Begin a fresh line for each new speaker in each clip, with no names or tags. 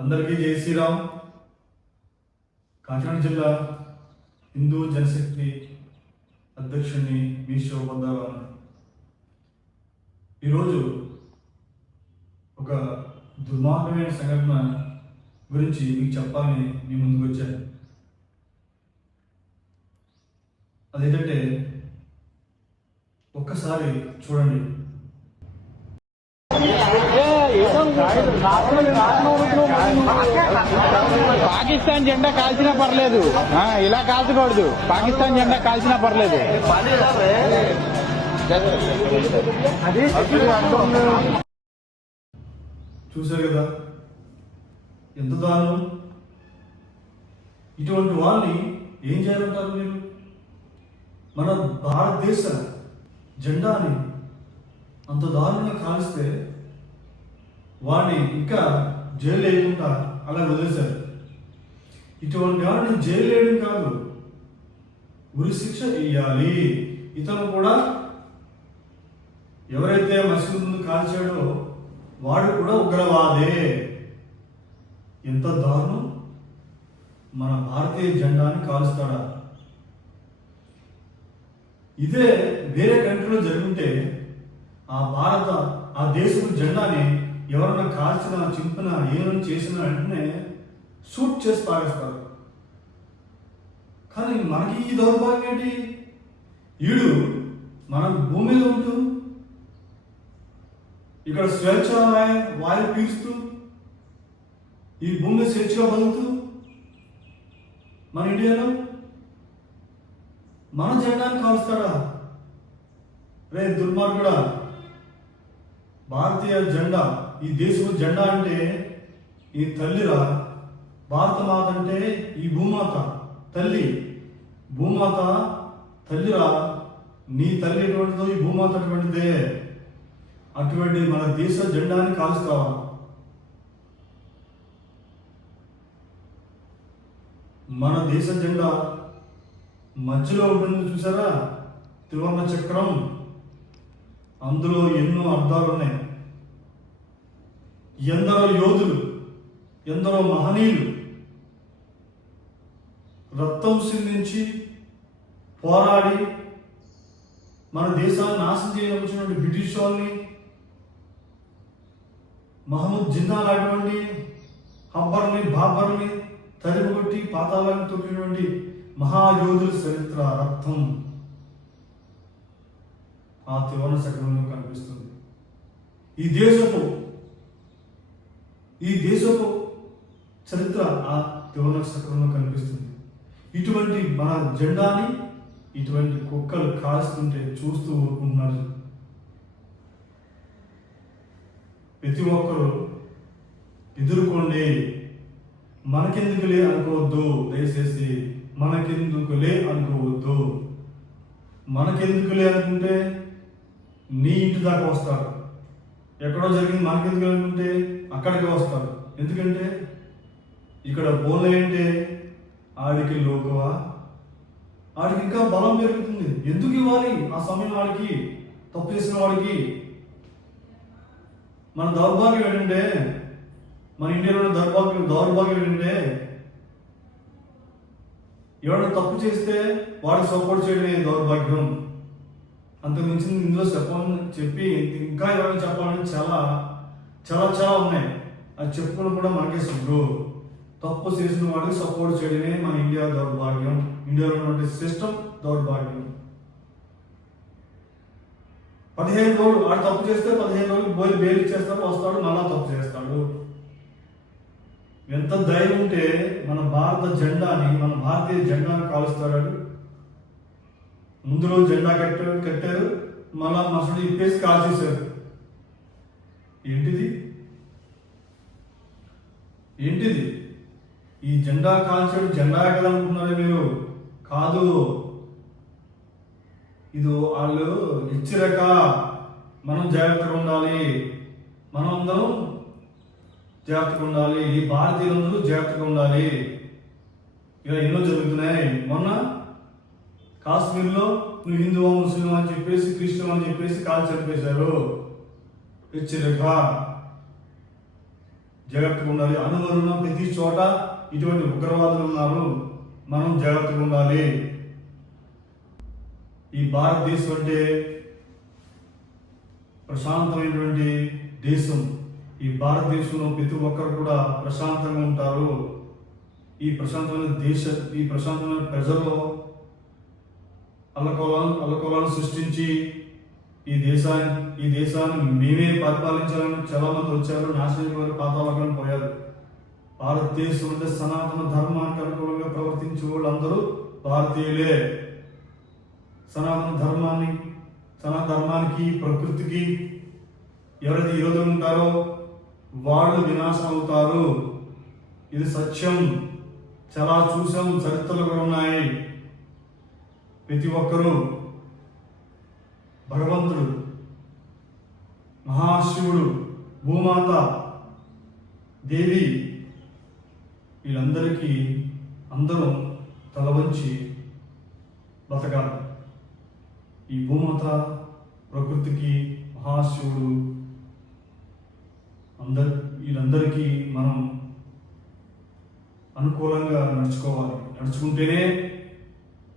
అందరికీ జై శ్రీరామ్. కాకినాడ జిల్లా హిందూ జనశక్తి అధ్యక్షుడిని మీ శోభద్దారావు ఈరోజు ఒక దుర్మార్గమైన సంఘటన గురించి మీకు చెప్పాలని మీ ముందుకు వచ్చాను. అదేంటంటే ఒక్కసారి చూడండి.
పాకిస్తాన్ జెండా కాల్చినా పర్లేదు. ఇలా కాల్చకూడదు. పాకిస్తాన్ జెండా కాల్చినా పర్లేదు.
చూశారు కదా? ఎంత దారుణం. ఇటువంటి వాళ్ళని ఏం చేయాలంటారు మీరు? మన భారతదేశ జెండాని అంత దారుణంగా కాలిస్తే వాడిని ఇంకా జైలు లేకుండా అలా వదిలేశారు. ఇటువంటి వాడిని జైలు వేయడం కాదు ఉరి శిక్ష ఇవ్వాలి ఇతను కూడా ఎవరైతే మసీదు కాల్చాడో వాడు కూడా ఉగ్రవాదే. ఎంత దారుణం! మన భారతీయ జెండాని కాలుస్తాడా? ఇదే వేరే కంట్రీలో జరుగుంటే ఆ భారత ఆ దేశపు జెండాని ఎవరన్నా కాల్చినా చింపినా ఏమైనా చేసినా వెంటనే షూట్ చేసి పారేస్తారు. కానీ మనకి ఈ దౌర్భాగ్యం ఏంటి? ఈడు మనం భూమిలో ఉంటూ ఇక్కడ స్వేచ్ఛ వాయు- పీలుస్తూ ఈ భూమి స్వేచ్ఛగా బతుకుతూ మన ఇండియాలో మన జెండాన్ని కాలుస్తాడా? రే దుర్మార్గుడా భారతీయ జెండా ఈ దేశపు జెండా అంటే ఈ తల్లిరా భారత మాత అంటే ఈ భూమాత. తల్లి భూమాత తల్లిరా నీ తల్లి ఎటువంటిదో ఈ భూమాత అటువంటిదే అటువంటి మన దేశ జెండాని కాలుస్తావా? మన దేశ జెండా మధ్యలో ఉంటుంది చూసారా? త్రివర్ణ చక్రం. అందులో ఎన్నో అర్థాలు ఉన్నాయి ఎందరో యోధులు ఎందరో మహనీయులు రక్తం సిందించి పోరాడి మన దేశాన్ని నాశనం చేయవలసినటువంటి బ్రిటిష్ వాళ్ళని మహమ్మద్ జిన్నా లాంటివండి హబ్బర్ని బాబర్ని తరిమికొట్టి పాతాలను తొక్కినటువంటి మహాయోధుల చరిత్ర రక్తం ఆ త్రివర్ణ శకంలో కనిపిస్తుంది. ఈ దేశపు ఈ దేశపు చరిత్ర ఆ త్రివర్ణ చక్రంలో కనిపిస్తుంది. ఇటువంటి మన జెండాని ఇటువంటి కుక్కలు కాస్తుంటే చూస్తూ ఊరుకుంటున్నారు ప్రతి ఒక్కరూ ఎదుర్కోండి మనకెందుకులే అనుకోవద్దు దయచేసి మనకెందుకులే అనుకోవద్దు. మనకెందుకులే అనుకుంటే నీ ఇంటి దాకా వస్తారు. ఎక్కడో జరిగింది మనకెందుకు అనుకుంటే అక్కడికి వస్తారు. ఎందుకంటే ఇక్కడ పోలే అంటే ఆడికి లోకువా? ఆడికి ఇంకా బలం పెరుగుతుంది. ఎందుకు ఇవ్వాలి? ఆ సమయం వాడికి తప్పు చేసిన వాడికి. మన దౌర్భాగ్యం ఏంటంటే మన ఇండియాలో దౌర్భాగ్యం దౌర్భాగ్యం ఏంటంటే ఎవరైనా తప్పు చేస్తే వాడికి సపోర్ట్ చేయడమే దౌర్భాగ్యం. అంతకుమించి ఇందులో చెప్పాలని చెప్పి ఇంకా ఎవరైనా చెప్పాలని చాలా చాలా చాలా ఉన్నాయి. అది చెప్పుకోవడం కూడా మనకే సిగ్గు తప్పు చేసిన వాడికి సపోర్ట్ చేయడమే మన ఇండియా దౌర్భాగ్యం. ఇండియాలో ఉన్నటువంటి సిస్టమ్ దౌర్భాగ్యం. పదిహేను రోజులు వాడు తప్పు చేస్తే పదిహేను రోజులు బోయి బెయిల్ ఇచ్చేస్తాడు వస్తాడు మళ్ళా తప్పు చేస్తాడు. ఎంత ధైర్యం ఉంటే మన భారత జెండాని మన భారతీయ జెండాని కాలుస్తాడు ముందు రోజు జెండా కట్టారు కట్టారు. మళ్ళా మసడు ఇప్పేసి కాల్చేశారు ఏంటిది? ఏంటిది? ఈ జెండా కాల్చాడు జెండా ఎక్కదనుకున్నారు మీరు? కాదు. ఇది వాళ్ళు హెచ్చరిక మనం జాగ్రత్తగా ఉండాలి. మనం అందరం జాగ్రత్తగా ఉండాలి. ఈ భారతీయులందరూ జాగ్రత్తగా ఉండాలి. ఇలా ఎన్నో జరుగుతున్నాయి. మొన్న కాశ్మీర్లో నువ్వు హిందువా ముస్లిం అని చెప్పేసి క్రిస్టియన్ అని చెప్పేసి కాల్ చంపేశారు. హెచ్చరిక. జాగ్రత్తగా ఉండాలి. అనువరుణ ప్రతి చోట ఇటువంటి ఉగ్రవాదులు ఉన్నారు. మనం జాగ్రత్తగా ఉండాలి. ఈ భారతదేశం అంటే ప్రశాంతమైనటువంటి దేశం. ఈ భారతదేశంలో ప్రతి ఒక్కరు కూడా ప్రశాంతంగా ఉంటారు. ఈ ప్రశాంతమైన దేశ ఈ ప్రశాంతమైన ప్రజల్లో అల్లకొలను అల్లకొలను సృష్టించి ఈ దేశాన్ని ఈ దేశాన్ని మేమే పరిపాలించాలని చాలా మంది వచ్చారు నాశనం వారు పాతాళాలను పోయారు. భారతదేశం అంటే సనాతన ధర్మానికి అనుకూలంగా ప్రవర్తించే వాళ్ళందరూ భారతీయులే. సనాతన ధర్మాన్ని సనాతన ధర్మానికి ప్రకృతికి ఎవరైతే విరోధం ఉంటారో వాళ్ళు వినాశం అవుతారు. ఇది సత్యం. చాలా చూసాం చరిత్రలు కూడా ఉన్నాయి. ప్రతి ఒక్కరూ భగవంతుడు మహాశివుడు భూమాత దేవి వీళ్ళందరికీ అందరూ తల వంచి బతకాలి. ఈ భూమాత ప్రకృతికి మహాశివుడు అందరి వీళ్ళందరికీ మనం అనుకూలంగా నడుచుకోవాలి. నడుచుకుంటేనే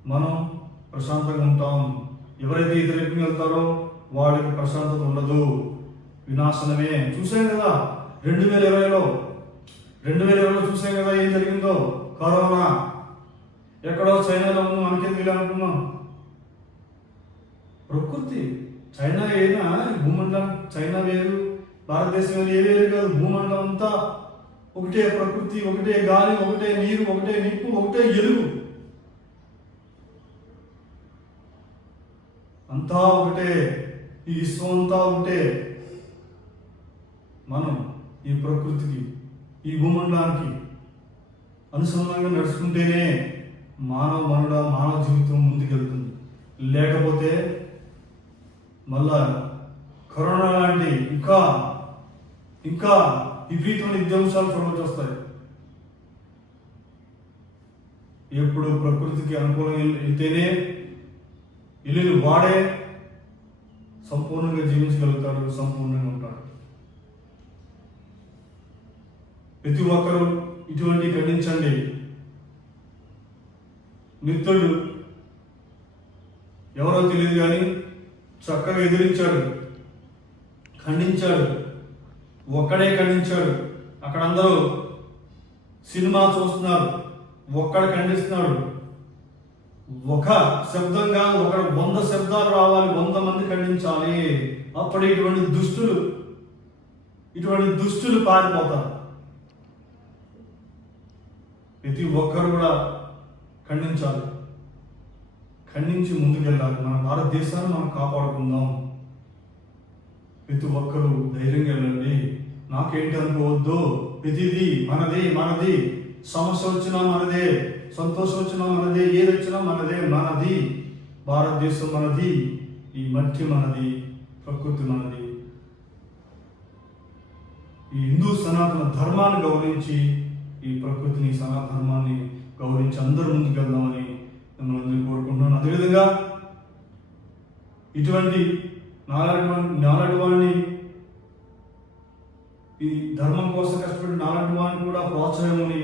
మనం ప్రశాంతంగా ఉంటాం ఎవరైతే వ్యతిరేకంగా వెళ్తారో వాళ్ళకి ప్రశాంతత ఉండదు. వినాశనమే. చూసాం కదా రెండు వేల ఇరవైలో రెండు వేల ఇరవైలో చూసాం కదా ఏం జరిగిందో? కరోనా. ఎక్కడో చైనాలో ఉంది మనకేం తెలియాలనుకున్నాం ప్రకృతి. చైనా అయినా భూమండలం చైనా వేరు భారతదేశం వేరు ఏ వేరు కాదు. భూమండలం అంతా ఒకటే ప్రకృతి ఒకటే గాలి ఒకటే నీరు ఒకటే నిప్పు ఒకటే ఎరువు. అంతా ఒకటే ఈ విశ్వం అంతా ఒకటే. మనం ఈ ప్రకృతికి ఈ భూమండలానికి అనుసంధానంగా నడుచుకుంటేనే మానవ మనుడ మానవ జీవితం ముందుకెళ్తుంది. లేకపోతే మళ్ళా కరోనా లాంటి ఇంకా ఇంకా విపరీతమైన విధ్వంసాలు చూడవచ్చు వస్తాయి ఎప్పుడు ప్రకృతికి అనుకూలంగా వెళ్తేనే ఇల్లు వాడే సంపూర్ణంగా జీవించగలుగుతాడు సంపూర్ణంగా ఉంటాడు. ప్రతి ఒక్కరూ ఇటువంటి ఖండించండి మిత్రుడు ఎవరో తెలియదు కానీ చక్కగా ఎదిరించాడు ఖండించాడు ఒక్కడే ఖండించాడు అక్కడ అందరూ సినిమా చూస్తున్నారు ఒక్కడ ఖండిస్తున్నాడు. ఒక శబ్దంగా ఒక వంద శబ్దాలు రావాలి వంద మంది ఖండించాలి. అప్పుడు ఇటువంటి దుష్టులు ఇటువంటి దుష్టులు పారిపోతారు. ప్రతి ఒక్కరు కూడా ఖండించాలి. ఖండించి ముందుకెళ్ళాలి. మన భారతదేశాన్ని మనం కాపాడుకుందాం. ప్రతి ఒక్కరు ధైర్యంగా వెళ్ళండి. నాకేంటి అనుకోవద్దు? ప్రతిదీ మనది మనది. సమస్య వచ్చినా మనదే. సంతోషం వచ్చినా మనదే ఏది వచ్చినా మనదే మనది భారతదేశం మనది ఈ మట్టి మనది ప్రకృతి మనది. ఈ హిందూ సనాతన ధర్మాన్ని గౌరవించి ఈ ప్రకృతిని సనాతన ధర్మాన్ని గౌరవించి అందరూ ముందుకు వెళ్దామని మిమ్మల్ని కోరుకుంటున్నాను. అదేవిధంగా ఇటువంటి నాలాంటి వాడిని నాలాంటి వాడిని ఈ ధర్మం కోసం కష్టపడి నాలాంటి వాడిని కూడా ప్రోత్సాహమని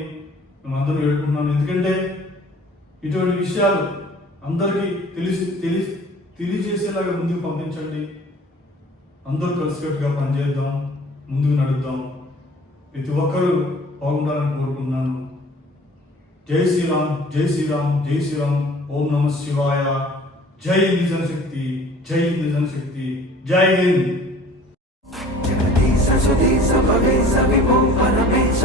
మనం అందరూ వేడుకుంటున్నాం ఎందుకంటే ఇటువంటి విషయాలు అందరికీ తెలిసి తెలిసి తెలియజేసేలాగా ముందుకు పంపించండి. అందరూ కలిసికట్టుగా పనిచేద్దాం ముందుకు నడుద్దాం. ప్రతి ఒక్కరూ బాగుండాలని కోరుకున్నాను జై శ్రీరామ్ జై శ్రీరామ్ జై శ్రీరామ్. ఓం నమ శివాయ. జై నిజం శక్తి జై నిజం శక్తి. జై హింద్.
జగదీశ సభవే భవేశ విభో పరమేశ